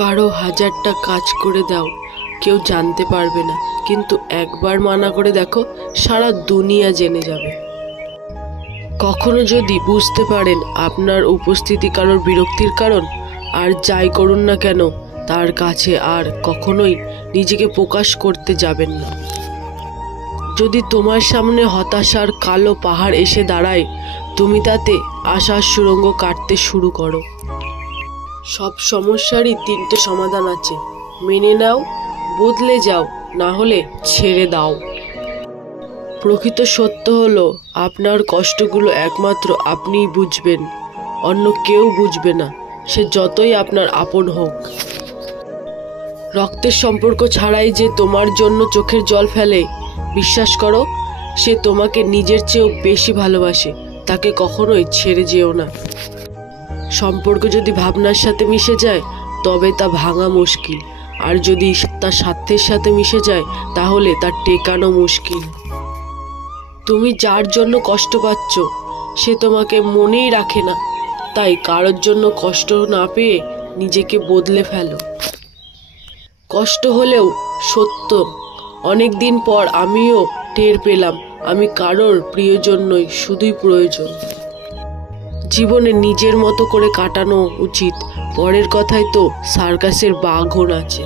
কারো হাজারটা কাজ করে দাও, কেউ জানতে পারবে না, কিন্তু একবার মানা করে দেখো, সারা দুনিয়া জেনে যাবে। কখনো যদি বুঝতে পারেন আপনার উপস্থিতি কারোর বিরক্তির কারণ, আর যাই করুন না কেন তার কাছে আর কখনোই নিজেকে প্রকাশ করতে যাবেন না। যদি তোমার সামনে হতাশার কালো পাহাড় এসে দাঁড়ায়, তুমি তাতে আশার সুড়ঙ্গ কাটতে শুরু করো। সব সমস্যারই তিনটে সমাধান আছে, মেনে নাও, বদলে যাও, না হলে ছেড়ে দাও। প্রকৃত সত্য হলো আপনার কষ্টগুলো একমাত্র আপনিই বুঝবেন, অন্য কেউ বুঝবে না, সে যতই আপনার আপন হোক। রক্তের সম্পর্ক ছাড়াই যে তোমার জন্য চোখের জল ফেলে, বিশ্বাস করো সে তোমাকে নিজের চেয়েও বেশি ভালোবাসে, তাকে কখনোই ছেড়ে যেও না। সম্পর্ক যদি ভাবনার সাথে মিশে যায় তবে তা ভাঙা মুশকিল, আর যদি তা স্বার্থের সাথে মিশে যায় তাহলে তা টেকানো মুশকিল। তুমি যার জন্য কষ্ট পাচ্ছ সে তোমাকে মনেই রাখে না, তাই কারোর জন্য কষ্ট না পেয়ে নিজেকে বদলে ফেলো। কষ্ট হলেও সত্য, অনেক দিন পর আমিও টের পেলাম আমি কারোর প্রিয়জন নই, শুধুই প্রয়োজন। জীবনে নিজের মতো করে কাটানো উচিত, পরের কথায় তো সার্কাসের বাঘও আছে।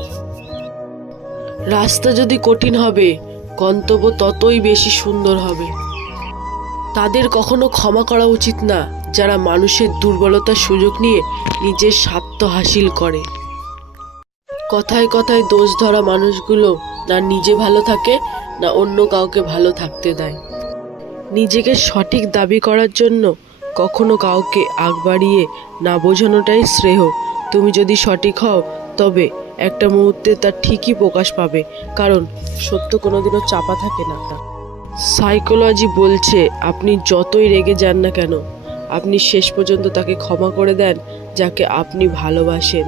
রাস্তা যদি কঠিন হবে, গন্তব্য ততই বেশি সুন্দর হবে। তাদের কখনো ক্ষমা করা উচিত না যারা মানুষের দুর্বলতার সুযোগ নিয়ে নিজের স্বার্থ হাসিল করে। কথায় কথায় দোষ ধরা মানুষগুলো না নিজে ভালো থাকে, না অন্য কাউকে ভালো থাকতে দেয়। নিজেকে সঠিক দাবি করার জন্য কখনো কাউকে আগ বাড়িয়ে না বোঝানোটাই শ্রেয়। তুমি যদি সঠিক হও তবে একটা মুহূর্তে তা ঠিকই প্রকাশ পাবে, কারণ সত্য কোনোদিনও চাপা থাকে না। সাইকোলজি বলছে আপনি যতই রেগে যান না কেন, আপনি শেষ পর্যন্ত তাকে ক্ষমা করে দেন যাকে আপনি ভালোবাসেন।